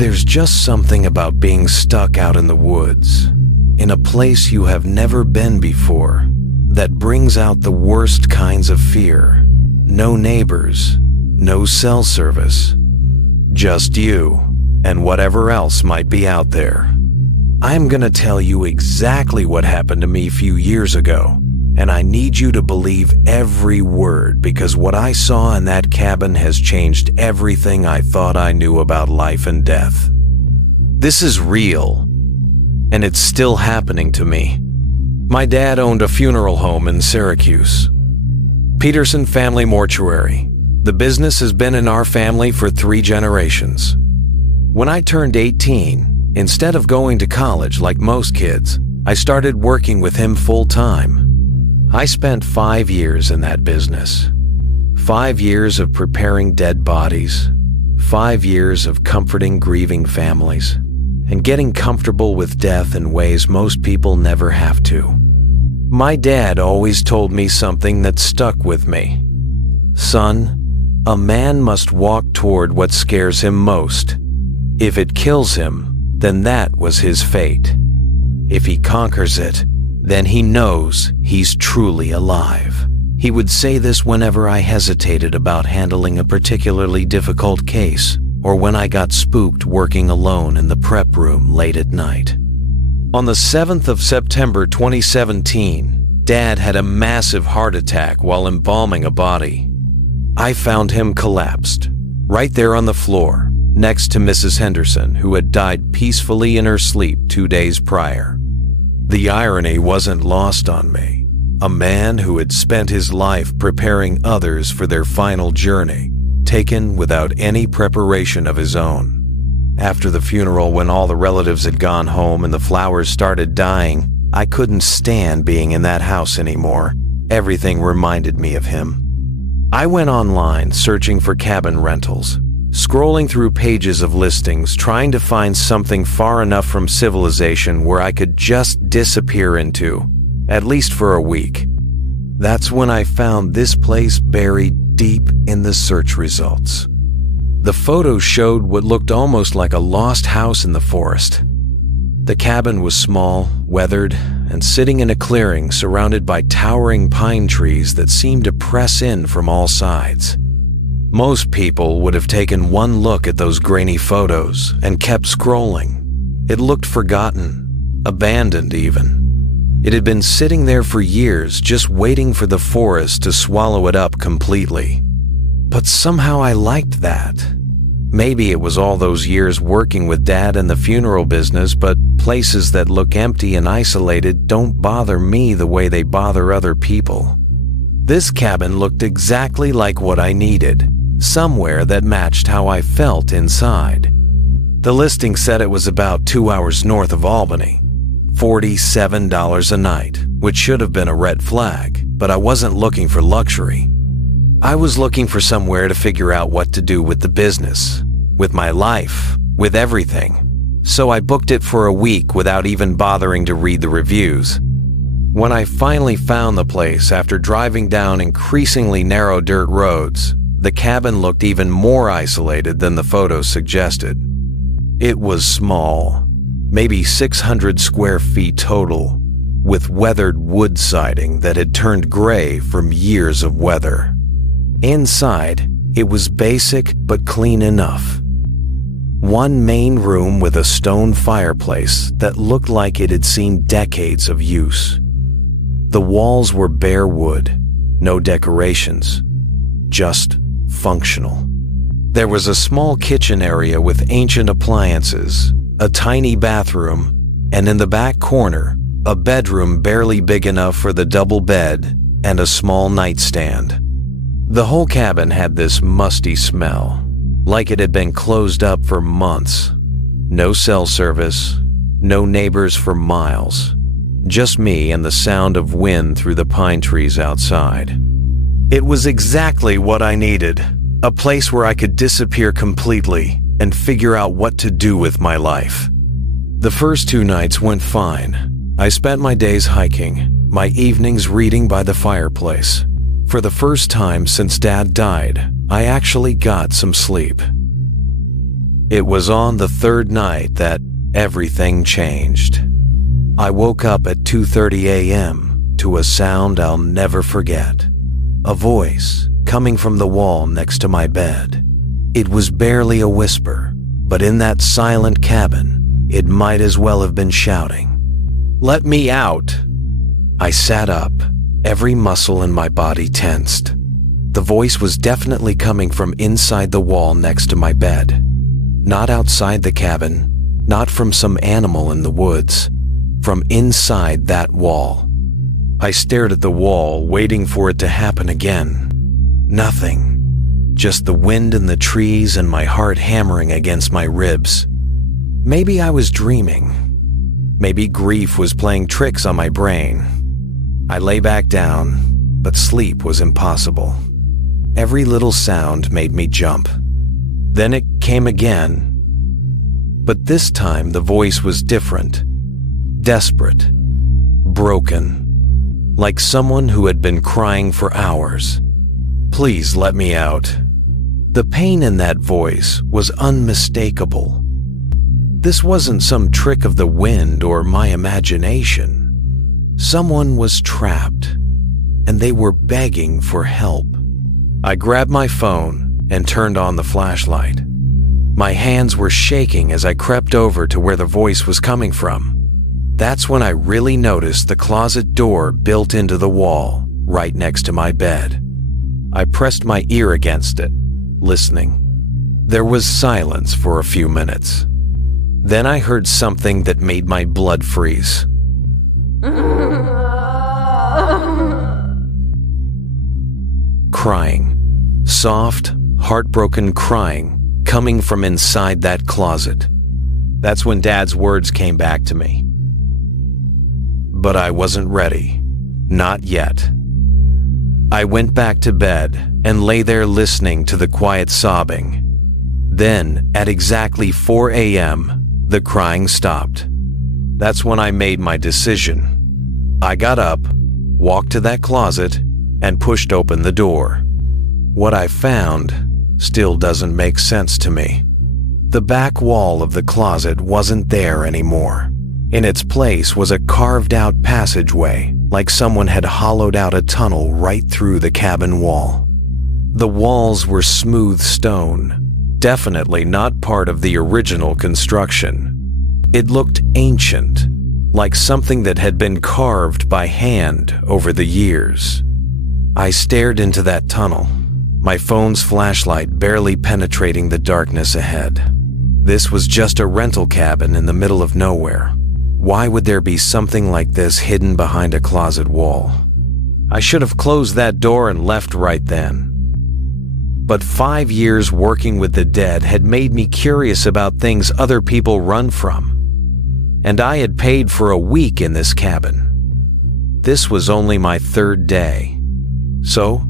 There's just something about being stuck out in the woods, in a place you have never been before, that brings out the worst kinds of fear. No neighbors, no cell service, just you and whatever else might be out there. I'm gonna tell you exactly what happened to me a few years ago, and I need you to believe every word, because what I saw in that cabin has changed everything I thought I knew about life and death. This is real, and it's still happening to me. My dad owned a funeral home in Syracuse, Peterson Family Mortuary. The business has been in our family for 3 generations. When I turned 18, instead of going to college like most kids, I started working with him full-time. I spent 5 years in that business. 5 years of preparing dead bodies, 5 years of comforting grieving families, and getting comfortable with death in ways most people never have to. My dad always told me something that stuck with me. Son, a man must walk toward what scares him most. If it kills him, then that was his fate. If he conquers it, then he knows he's truly alive. He would say this whenever I hesitated about handling a particularly difficult case, or when I got spooked working alone in the prep room late at night. On the 7th of September 2017, Dad had a massive heart attack while embalming a body. I found him collapsed, right there on the floor, next to Mrs. Henderson, who had died peacefully in her sleep 2 days prior. The irony wasn't lost on me. A man who had spent his life preparing others for their final journey, taken without any preparation of his own. After the funeral, when all the relatives had gone home and the flowers started dying, I couldn't stand being in that house anymore. Everything reminded me of him. I went online searching for cabin rentals, scrolling through pages of listings, trying to find something far enough from civilization where I could just disappear into, at least for a week. That's when I found this place buried deep in the search results. The photos showed what looked almost like a lost house in the forest. The cabin was small, weathered, and sitting in a clearing surrounded by towering pine trees that seemed to press in from all sides. Most people would have taken one look at those grainy photos and kept scrolling. It looked forgotten, abandoned even. It had been sitting there for years, just waiting for the forest to swallow it up completely. But somehow I liked that. Maybe it was all those years working with Dad in the funeral business, but places that look empty and isolated don't bother me the way they bother other people. This cabin looked exactly like what I needed. Somewhere that matched how I felt inside. The listing said it was about 2 hours north of Albany, $47 a night, which should have been a red flag, but I wasn't looking for luxury. I was looking for somewhere to figure out what to do with the business, with my life, with everything. So I booked it for a week without even bothering to read the reviews. When I finally found the place after driving down increasingly narrow dirt roads, the cabin looked even more isolated than the photos suggested. It was small, maybe 600 square feet total, with weathered wood siding that had turned gray from years of weather. Inside, it was basic but clean enough. One main room with a stone fireplace that looked like it had seen decades of use. The walls were bare wood, no decorations, just functional. There was a small kitchen area with ancient appliances, a tiny bathroom, and in the back corner, a bedroom barely big enough for the double bed and a small nightstand. The whole cabin had this musty smell, like it had been closed up for months. No cell service, no neighbors for miles, just me and the sound of wind through the pine trees outside. It was exactly what I needed, a place where I could disappear completely and figure out what to do with my life. The first 2 nights went fine. I spent my days hiking, my evenings reading by the fireplace. For the first time since Dad died, I actually got some sleep. It was on the third night that everything changed. I woke up at 2:30 a.m. to a sound I'll never forget. A voice coming from the wall next to my bed. It was barely a whisper, but in that silent cabin, it might as well have been shouting. "Let me out!" I sat up, every muscle in my body tensed. The voice was definitely coming from inside the wall next to my bed. Not outside the cabin, not from some animal in the woods, from inside that wall. I stared at the wall, waiting for it to happen again. Nothing. Just the wind in the trees and my heart hammering against my ribs. Maybe I was dreaming. Maybe grief was playing tricks on my brain. I lay back down, but sleep was impossible. Every little sound made me jump. Then it came again. But this time the voice was different. Desperate. Broken. Like someone who had been crying for hours. "Please let me out." The pain in that voice was unmistakable. This wasn't some trick of the wind or my imagination. Someone was trapped, and they were begging for help. I grabbed my phone and turned on the flashlight. My hands were shaking as I crept over to where the voice was coming from. That's when I really noticed the closet door built into the wall, right next to my bed. I pressed my ear against it, listening. There was silence for a few minutes. Then I heard something that made my blood freeze. Crying. Soft, heartbroken crying coming from inside that closet. That's when Dad's words came back to me. But I wasn't ready. Not yet. I went back to bed and lay there listening to the quiet sobbing. Then, at exactly 4 a.m., the crying stopped. That's when I made my decision. I got up, walked to that closet, and pushed open the door. What I found still doesn't make sense to me. The back wall of the closet wasn't there anymore. In its place was a carved-out passageway, like someone had hollowed out a tunnel right through the cabin wall. The walls were smooth stone, definitely not part of the original construction. It looked ancient, like something that had been carved by hand over the years. I stared into that tunnel, my phone's flashlight barely penetrating the darkness ahead. This was just a rental cabin in the middle of nowhere. Why would there be something like this hidden behind a closet wall? I should have closed that door and left right then. But 5 years working with the dead had made me curious about things other people run from. And I had paid for a week in this cabin. This was only my third day. So,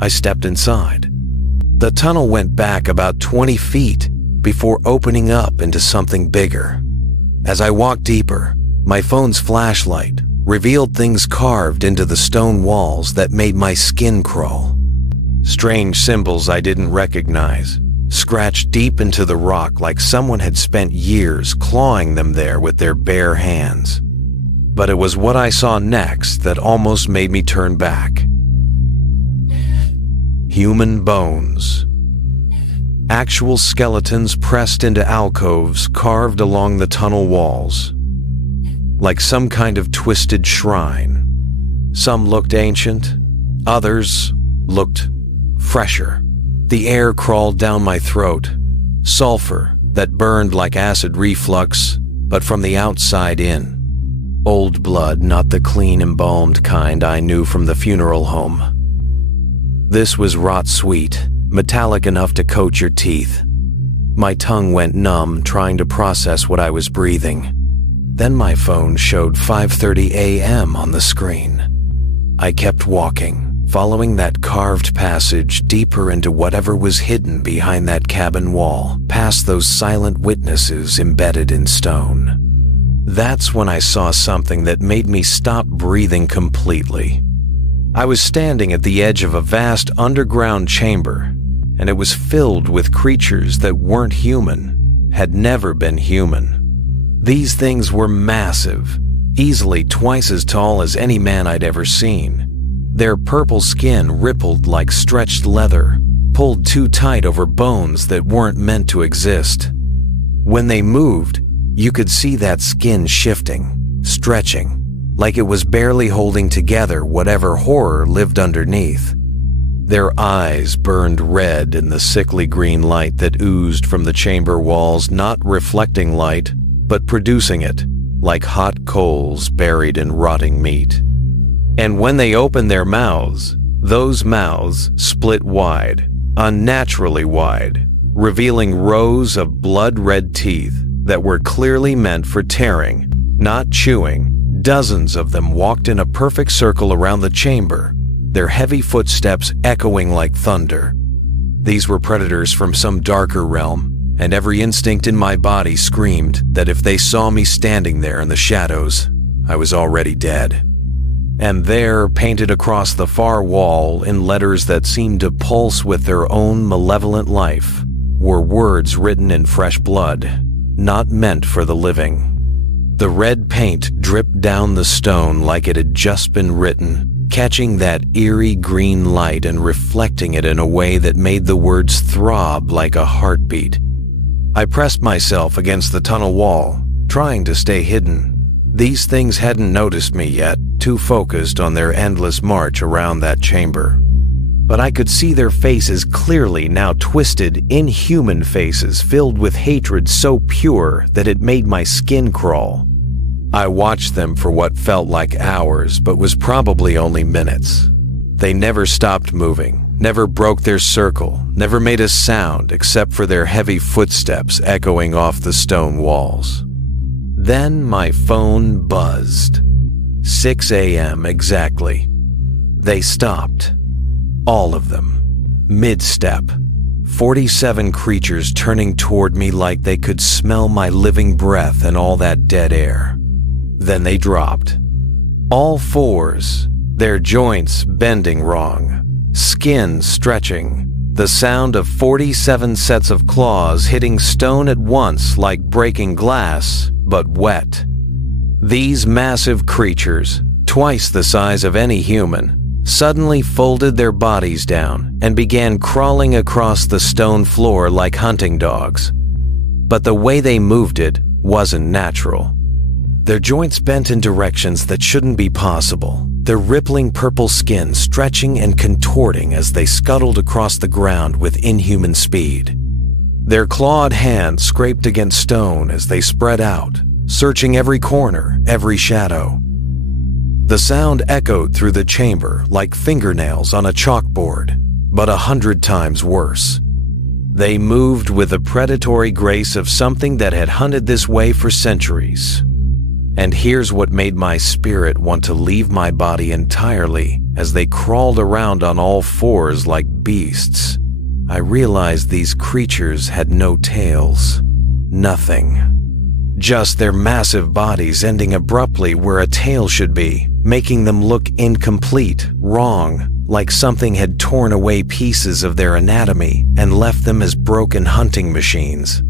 I stepped inside. The tunnel went back about 20 feet before opening up into something bigger. As I walked deeper, my phone's flashlight revealed things carved into the stone walls that made my skin crawl. Strange symbols I didn't recognize, scratched deep into the rock like someone had spent years clawing them there with their bare hands. But it was what I saw next that almost made me turn back. Human bones. Actual skeletons pressed into alcoves carved along the tunnel walls, like some kind of twisted shrine. Some looked ancient, others looked fresher. The air crawled down my throat, sulfur that burned like acid reflux, but from the outside in. Old blood, not the clean embalmed kind I knew from the funeral home. This was rot sweet, metallic enough to coat your teeth. My tongue went numb trying to process what I was breathing. Then my phone showed 5:30 a.m. on the screen. I kept walking, following that carved passage deeper into whatever was hidden behind that cabin wall, past those silent witnesses embedded in stone. That's when I saw something that made me stop breathing completely. I was standing at the edge of a vast underground chamber, and it was filled with creatures that weren't human, had never been human. These things were massive, easily twice as tall as any man I'd ever seen. Their purple skin rippled like stretched leather, pulled too tight over bones that weren't meant to exist. When they moved, you could see that skin shifting, stretching, like it was barely holding together whatever horror lived underneath. Their eyes burned red in the sickly green light that oozed from the chamber walls, not reflecting light, but producing it, like hot coals buried in rotting meat. And when they opened their mouths, those mouths split wide, unnaturally wide, revealing rows of blood-red teeth that were clearly meant for tearing, not chewing. Dozens of them walked in a perfect circle around the chamber, their heavy footsteps echoing like thunder. These were predators from some darker realm, and every instinct in my body screamed that if they saw me standing there in the shadows, I was already dead. And there, painted across the far wall in letters that seemed to pulse with their own malevolent life, were words written in fresh blood, not meant for the living. The red paint dripped down the stone like it had just been written, catching that eerie green light and reflecting it in a way that made the words throb like a heartbeat. I pressed myself against the tunnel wall, trying to stay hidden. These things hadn't noticed me yet, too focused on their endless march around that chamber. But I could see their faces clearly now, twisted, inhuman faces filled with hatred so pure that it made my skin crawl. I watched them for what felt like hours, but was probably only minutes. They never stopped moving, never broke their circle, never made a sound except for their heavy footsteps echoing off the stone walls. Then my phone buzzed. 6 a.m. exactly. They stopped. All of them. Mid-step. 47 creatures turning toward me like they could smell my living breath and all that dead air. Then they dropped. All fours, their joints bending wrong, skin stretching, the sound of 47 sets of claws hitting stone at once like breaking glass, but wet. These massive creatures, twice the size of any human, suddenly folded their bodies down and began crawling across the stone floor like hunting dogs. But the way they moved it wasn't natural. Their joints bent in directions that shouldn't be possible, their rippling purple skin stretching and contorting as they scuttled across the ground with inhuman speed. Their clawed hands scraped against stone as they spread out, searching every corner, every shadow. The sound echoed through the chamber like fingernails on a chalkboard, but 100 times worse. They moved with the predatory grace of something that had hunted this way for centuries. And here's what made my spirit want to leave my body entirely as they crawled around on all fours like beasts. I realized these creatures had no tails. Nothing. Just their massive bodies ending abruptly where a tail should be, making them look incomplete, wrong, like something had torn away pieces of their anatomy and left them as broken hunting machines.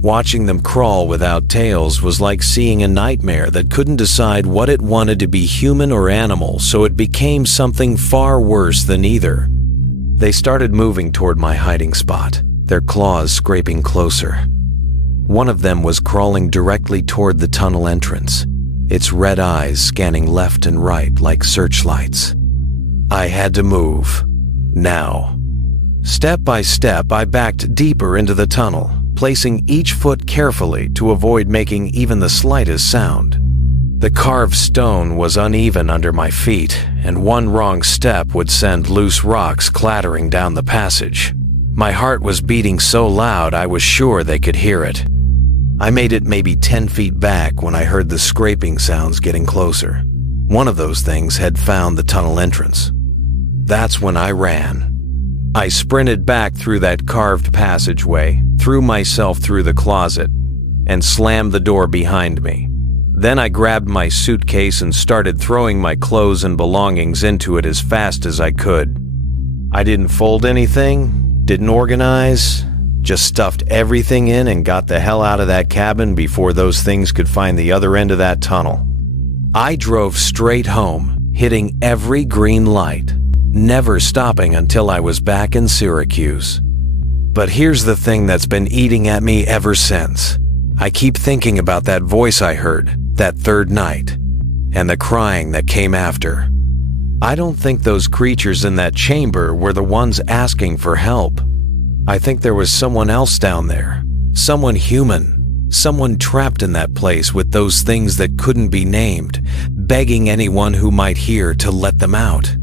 Watching them crawl without tails was like seeing a nightmare that couldn't decide what it wanted to be, human or animal, so it became something far worse than either. They started moving toward my hiding spot, their claws scraping closer. One of them was crawling directly toward the tunnel entrance, its red eyes scanning left and right like searchlights. I had to move. Now. Step by step, I backed deeper into the tunnel, placing each foot carefully to avoid making even the slightest sound. The carved stone was uneven under my feet, and one wrong step would send loose rocks clattering down the passage. My heart was beating so loud I was sure they could hear it. I made it maybe 10 feet back when I heard the scraping sounds getting closer. One of those things had found the tunnel entrance. That's when I ran. I sprinted back through that carved passageway, threw myself through the closet, and slammed the door behind me. Then I grabbed my suitcase and started throwing my clothes and belongings into it as fast as I could. I didn't fold anything, didn't organize, Just stuffed everything in and got the hell out of that cabin before those things could find the other end of that tunnel. I drove straight home, hitting every green light, never stopping until I was back in Syracuse. But here's the thing that's been eating at me ever since. I keep thinking about that voice I heard that third night, and the crying that came after. I don't think those creatures in that chamber were the ones asking for help. I think there was someone else down there, someone human, someone trapped in that place with those things that couldn't be named, begging anyone who might hear to let them out.